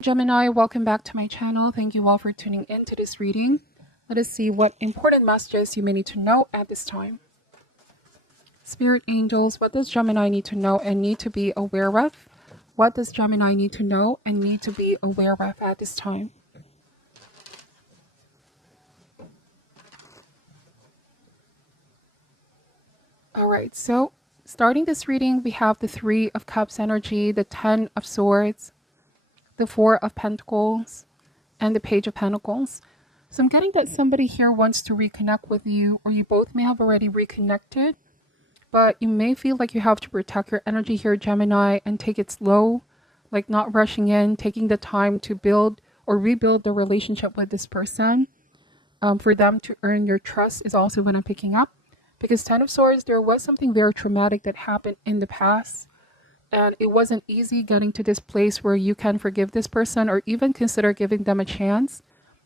Gemini, welcome back to my channel. Thank you all for tuning in to this reading. Let us see what important messages you may need to know at this time. Spirit angels, what does Gemini need to know and need to be aware of? What does Gemini need to know and need to be aware of at this time? Alright, so starting this reading, we have the Three of Cups energy, the Ten of Swords, the Four of Pentacles, and the Page of Pentacles. So I'm getting that somebody here wants to reconnect with you, or you both may have already reconnected, but you may feel like you have to protect your energy here, Gemini, and take it slow, like not rushing in, taking the time to build or rebuild the relationship with this person. For them to earn your trust is also what I'm picking up. Because Ten of Swords, there was something very traumatic that happened in the past. And it wasn't easy getting to this place where you can forgive this person or even consider giving them a chance.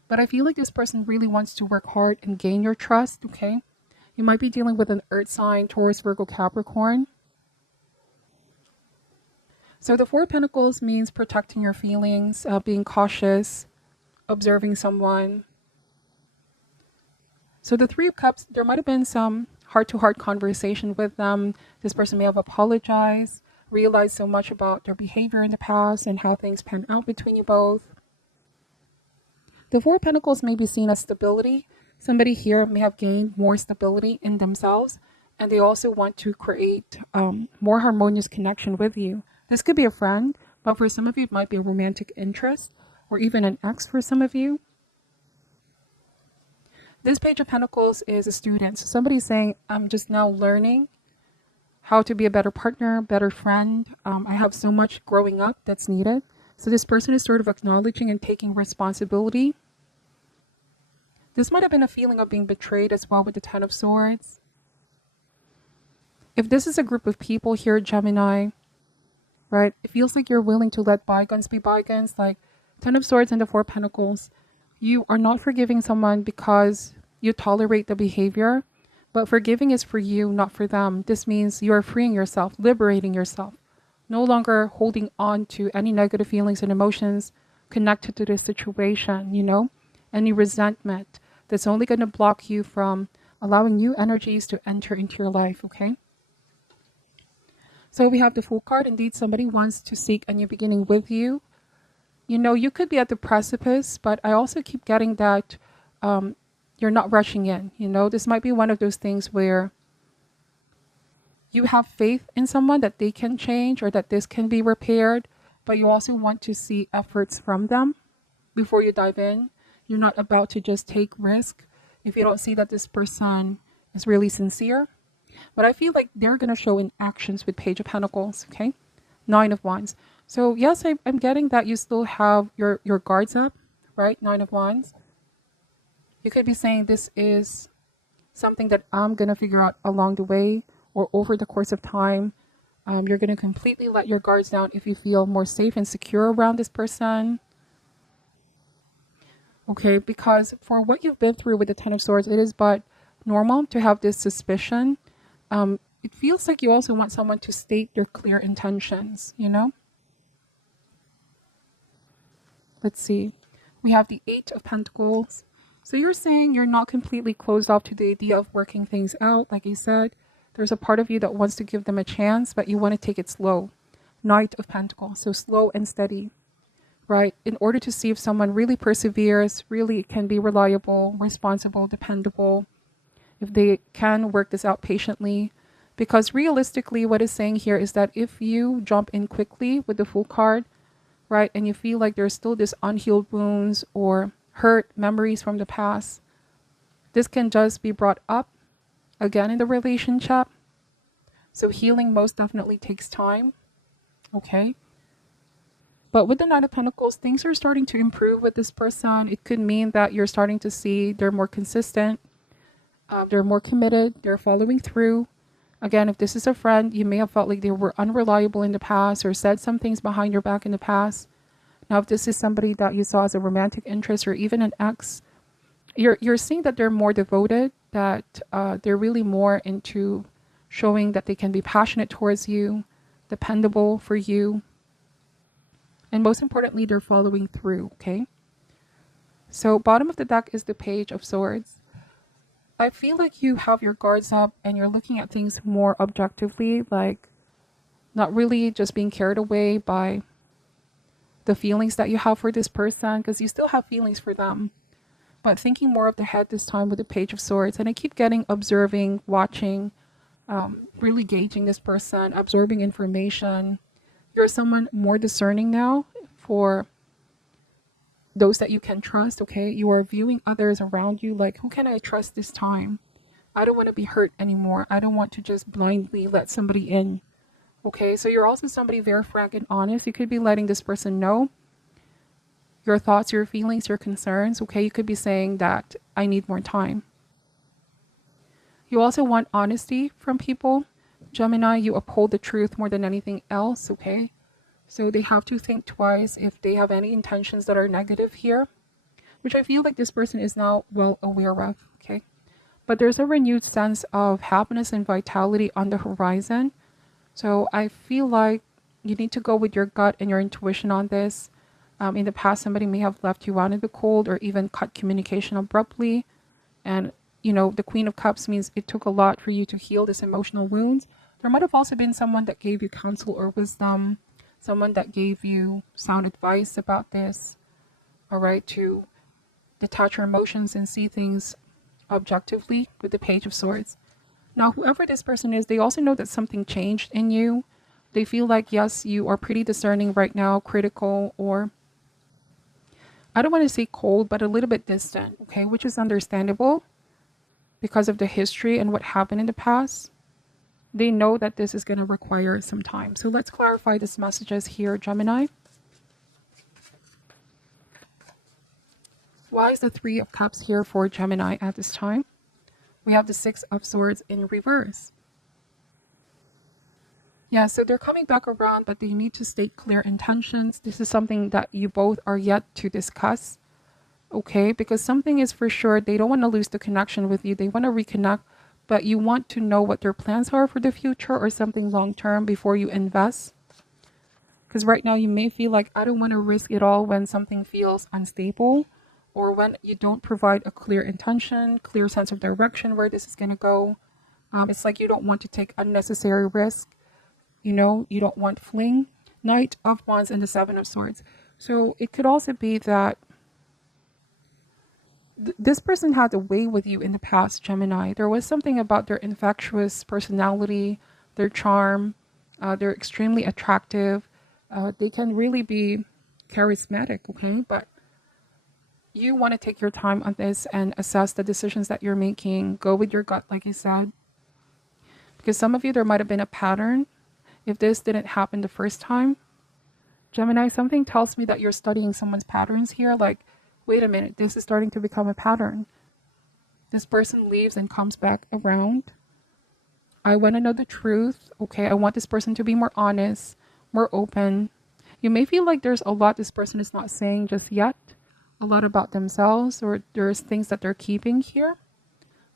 But I feel like this person really wants to work hard and gain your trust, okay? You might be dealing with an earth sign, Taurus, Virgo, Capricorn. So the Four of Pentacles means protecting your feelings, being cautious, observing someone. So the Three of Cups, there might have been some heart-to-heart conversation with them. This person may have apologized, realized so much about their behavior in the past and how things pan out between you both. The Four of Pentacles may be seen as stability. Somebody here may have gained more stability in themselves, and they also want to create more harmonious connection with you. This could be a friend, but for some of you, it might be a romantic interest or even an ex for some of you. This Page of Pentacles is a student. So somebody's saying, I'm just now learning how to be a better partner, better friend. I have so much growing up that's needed. So this person is sort of acknowledging and taking responsibility. This might have been a feeling of being betrayed as well with the Ten of Swords. If this is a group of people here, Gemini, right, it feels like you're willing to let bygones be bygones, like Ten of Swords and the Four of Pentacles. You are not forgiving someone because you tolerate the behavior, but forgiving is for you, not for them. This means you are freeing yourself, liberating yourself, no longer holding on to any negative feelings and emotions connected to this situation, any resentment that's only going to block you from allowing new energies to enter into your life, okay? So we have the Fool card. Indeed, somebody wants to seek a new beginning with you. You could be at the precipice, but I also keep getting that you're not rushing in. This might be one of those things where you have faith in someone that they can change or that this can be repaired, but you also want to see efforts from them before you dive in. You're not about to just take risk if you don't see that this person is really sincere. But I feel like they're going to show in actions with Page of Pentacles, okay? Nine of Wands. So yes, I'm getting that you still have your guards up, right? Nine of Wands. You could be saying this is something that I'm going to figure out along the way or over the course of time. You're going to completely let your guards down if you feel more safe and secure around this person. Okay, because for what you've been through with the Ten of Swords, it is but normal to have this suspicion. It feels like you also want someone to state their clear intentions, Let's see. We have the Eight of Pentacles. So you're saying you're not completely closed off to the idea of working things out. Like I said, there's a part of you that wants to give them a chance, but you want to take it slow. Knight of Pentacles. So slow and steady, right? In order to see if someone really perseveres, really can be reliable, responsible, dependable, if they can work this out patiently. Because realistically, what it's saying here is that if you jump in quickly with the Fool card, right, and you feel like there's still this unhealed wounds or hurt memories from the past, this can just be brought up again in the relationship. So healing most definitely takes time, okay? But with the Knight of Pentacles, things are starting to improve with this person. It could mean that you're starting to see they're more consistent, they're more committed, they're following through. Again, if this is a friend, you may have felt like they were unreliable in the past or said some things behind your back in the past. Now, if this is somebody that you saw as a romantic interest or even an ex, you're seeing that they're more devoted, that they're really more into showing that they can be passionate towards you, dependable for you. And most importantly, they're following through, okay? So bottom of the deck is the Page of Swords. I feel like you have your guards up and you're looking at things more objectively, like not really just being carried away by the feelings that you have for this person, because you still have feelings for them, but thinking more of the head this time with the Page of Swords. And I keep getting observing, watching, really gauging this person, absorbing information. You're someone more discerning now for those that you can trust, okay? You are viewing others around you like, who can I trust this time? I don't want to be hurt anymore. I don't want to just blindly let somebody in, okay? So you're also somebody very frank and honest. You could be letting this person know your thoughts, your feelings, your concerns, okay? You could be saying that I need more time. You also want honesty from people. Gemini, you uphold the truth more than anything else, okay? So they have to think twice if they have any intentions that are negative here, which I feel like this person is now well aware of, okay? But there's a renewed sense of happiness and vitality on the horizon. So I feel like you need to go with your gut and your intuition on this. In the past, somebody may have left you out in the cold or even cut communication abruptly. And, you know, the Queen of Cups means it took a lot for you to heal this emotional wounds. There might have also been someone that gave you counsel or wisdom, someone that gave you sound advice about this, all right, to detach your emotions and see things objectively with the Page of Swords. Now, whoever this person is, they also know that something changed in you. They feel like, yes, you are pretty discerning right now, critical, or I don't want to say cold, but a little bit distant, okay, which is understandable because of the history and what happened in the past. They know that this is going to require some time. So let's clarify these messages here, Gemini. Why is the Three of Cups here for Gemini at this time? We have the Six of Swords in reverse. Yeah, so they're coming back around, but they need to state clear intentions. This is something that you both are yet to discuss, okay? Because something is for sure, they don't want to lose the connection with you. They want to reconnect, but you want to know what their plans are for the future or something long-term before you invest. Because right now you may feel like, I don't want to risk it all when something feels unstable or when you don't provide a clear intention, clear sense of direction where this is going to go. It's like you don't want to take unnecessary risk. You know, you don't want fling. Knight of Wands and the Seven of Swords. So it could also be that this person had a way with you in the past, Gemini. There was something about their infectious personality, their charm. They're extremely attractive. They can really be charismatic, okay? But you want to take your time on this and assess the decisions that you're making. Go with your gut, like I said. Because some of you, there might have been a pattern. If this didn't happen the first time, Gemini, something tells me that you're studying someone's patterns here. Like, wait a minute, this is starting to become a pattern. This person leaves and comes back around. I want to know the truth. Okay, I want this person to be more honest, more open. You may feel like there's a lot this person is not saying just yet. A lot about themselves, or there's things that they're keeping here.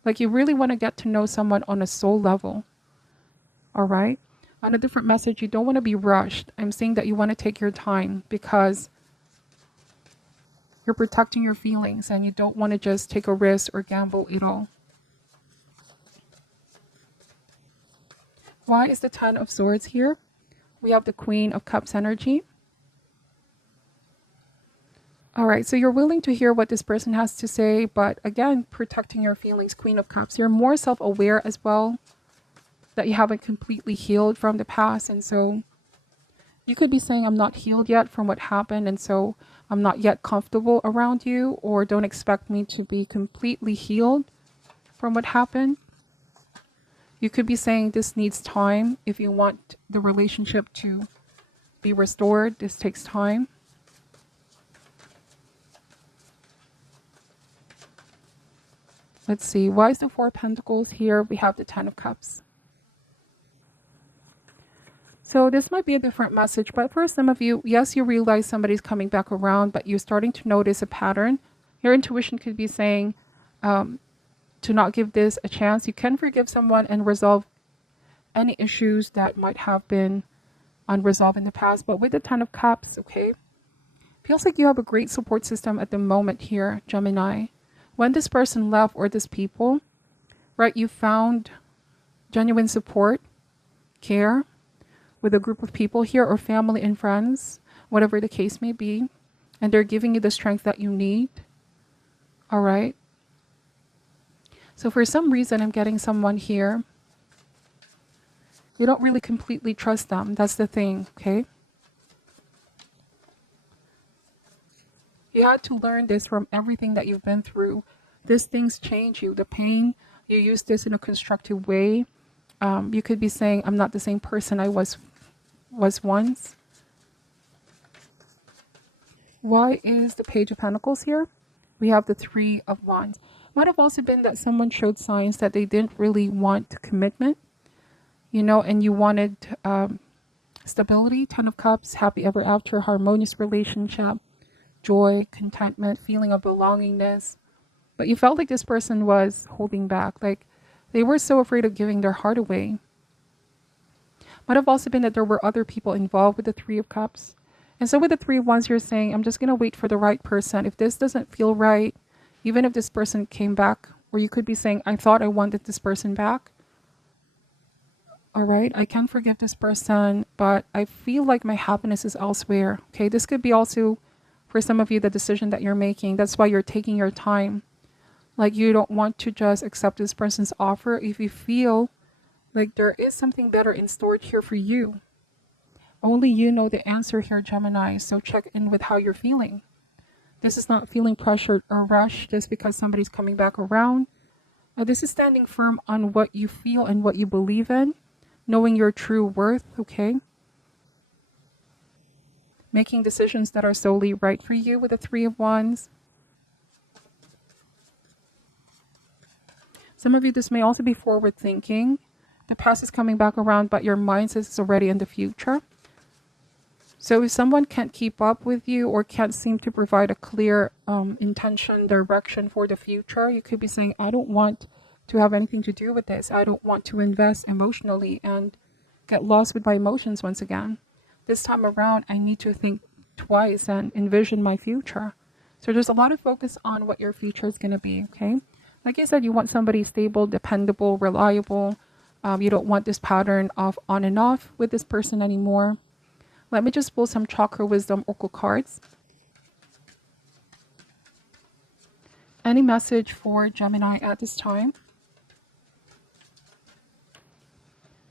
Like you really want to get to know someone on a soul level. All right. On a different message, you don't want to be rushed. I'm saying that you want to take your time because you're protecting your feelings and you don't want to just take a risk or gamble it all. Why is the Ten of Swords here? We have the Queen of Cups energy. All right, so you're willing to hear what this person has to say, but again, protecting your feelings, Queen of Cups. You're more self-aware as well, that you haven't completely healed from the past. And so you could be saying, I'm not healed yet from what happened, and so I'm not yet comfortable around you, or don't expect me to be completely healed from what happened. You could be saying this needs time. If you want the relationship to be restored, this takes time. Let's see, why is the Four of Pentacles here? We have the Ten of Cups. So this might be a different message, but for some of you, yes, you realize somebody's coming back around, but you're starting to notice a pattern. Your intuition could be saying to not give this a chance. You can forgive someone and resolve any issues that might have been unresolved in the past. But with the Ten of Cups, okay, Feels like you have a great support system at the moment here, Gemini. When this person left or this people, right, you found genuine support, care with a group of people here or family and friends, whatever the case may be, and they're giving you the strength that you need. All right. So for some reason, I'm getting someone here. You don't really completely trust them. That's the thing, okay? You had to learn this from everything that you've been through. These things change you. The pain, you use this in a constructive way. You could be saying, I'm not the same person I was once. Why is the Page of Pentacles here? We have the Three of Wands. Might have also been that someone showed signs that they didn't really want commitment, you know, and you wanted stability. 10 of Cups, happy ever after, harmonious relationship, joy, contentment, feeling of belongingness. But you felt like this person was holding back, like they were so afraid of giving their heart away. Might have also been that there were other people involved with the Three of Cups. And so with the Three of Wands, you're saying, I'm just going to wait for the right person. If this doesn't feel right, even if this person came back, or you could be saying, I thought I wanted this person back. All right, I can forgive this person, but I feel like my happiness is elsewhere. Okay, this could be also, for some of you, the decision that you're making. That's why you're taking your time. Like you don't want to just accept this person's offer if you feel like there is something better in store here for you. Only you know the answer here, Gemini, so check in with how you're feeling. This is not feeling pressured or rushed just because somebody's coming back around. This is standing firm on what you feel and what you believe in, knowing your true worth, okay? Making decisions that are solely right for you with the Three of Wands. Some of you, this may also be forward thinking. The past is coming back around, but your mindset is already in the future. So if someone can't keep up with you or can't seem to provide a clear intention, direction for the future, you could be saying, I don't want to have anything to do with this. I don't want to invest emotionally and get lost with my emotions once again. This time around, I need to think twice and envision my future. So there's a lot of focus on what your future is going to be, okay? Like I said, you want somebody stable, dependable, reliable. You don't want this pattern of on and off with this person anymore. Let me just pull some Chakra Wisdom Oracle cards. Any message for Gemini at this time?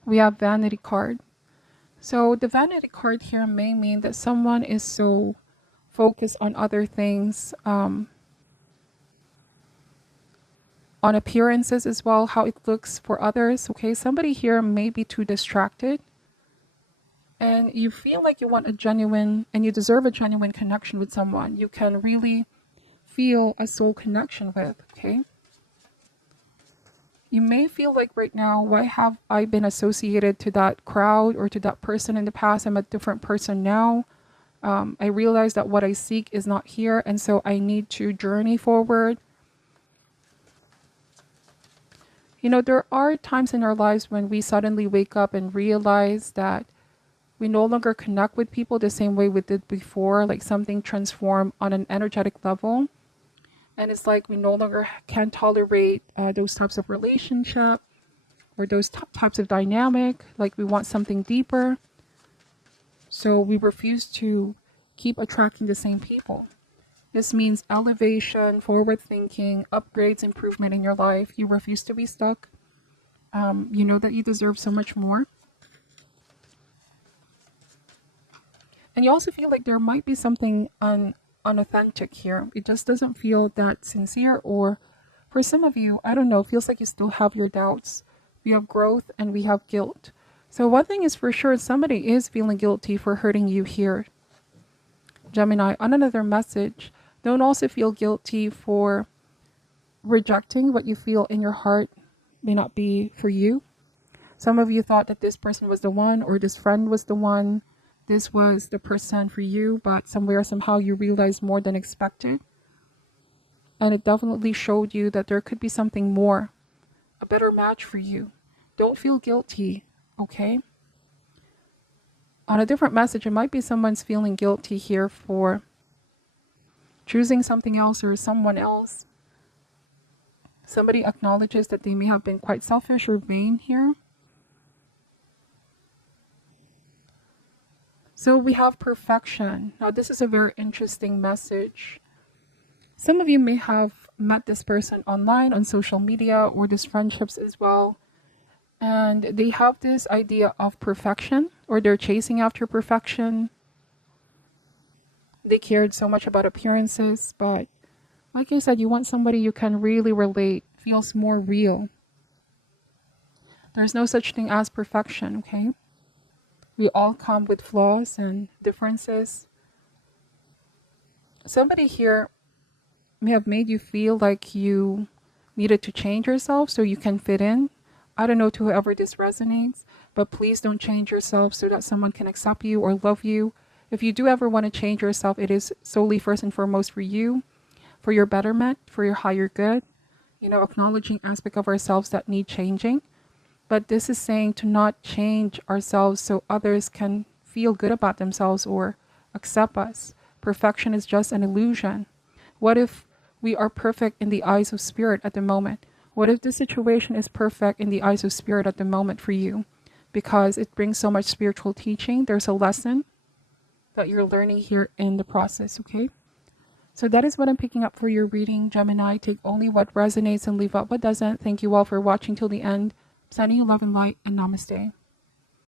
We have Vanity card. So the Vanity card here may mean that someone is so focused on other things, on appearances as well, how it looks for others. Okay, somebody here may be too distracted. And you feel like you want a genuine, and you deserve a genuine connection with someone you can really feel a soul connection with, okay? You may feel like right now, why have I been associated to that crowd or to that person in the past? I'm a different person now. I realize that what I seek is not here, and so I need to journey forward. You know, there are times in our lives when we suddenly wake up and realize that we no longer connect with people the same way we did before, like something transformed on an energetic level. And it's like we no longer can tolerate those types of relationship or those types of dynamic. Like we want something deeper. So we refuse to keep attracting the same people. This means elevation, forward thinking, upgrades, improvement in your life. You refuse to be stuck. You know that you deserve so much more. And you also feel like there might be something unauthentic here. It just doesn't feel that sincere, or for some of you, I don't know, it feels like you still have your doubts. We have growth and we have guilt. So one thing is for sure, somebody is feeling guilty for hurting you here. Gemini, on another message, don't also feel guilty for rejecting what you feel in your heart may not be for you. Some of you thought that this person was the one, or this friend was the one. This was the person for you, but somehow you realized more than expected. And it definitely showed you that there could be something more, a better match for you. Don't feel guilty, okay? On a different message, it might be someone's feeling guilty here for choosing something else or someone else. Somebody acknowledges that they may have been quite selfish or vain here. So we have perfection. Now this is a very interesting message. Some of you may have met this person online on social media or these friendships as well. And they have this idea of perfection, or they're chasing after perfection. They cared so much about appearances, but like I said, you want somebody you can really relate, feels more real. There's no such thing as perfection, okay? We all come with flaws and differences. Somebody here may have made you feel like you needed to change yourself so you can fit in. I don't know to whoever this resonates, but please don't change yourself so that someone can accept you or love you. If you do ever want to change yourself, it is solely first and foremost for you, for your betterment, for your higher good, acknowledging aspects of ourselves that need changing. But this is saying to not change ourselves so others can feel good about themselves or accept us. Perfection is just an illusion. What if we are perfect in the eyes of spirit at the moment? What if the situation is perfect in the eyes of spirit at the moment for you? Because it brings so much spiritual teaching. There's a lesson that you're learning here in the process, okay? So that is what I'm picking up for your reading, Gemini. Take only what resonates and leave out what doesn't. Thank you all for watching till the end. Sending you love and light, and namaste.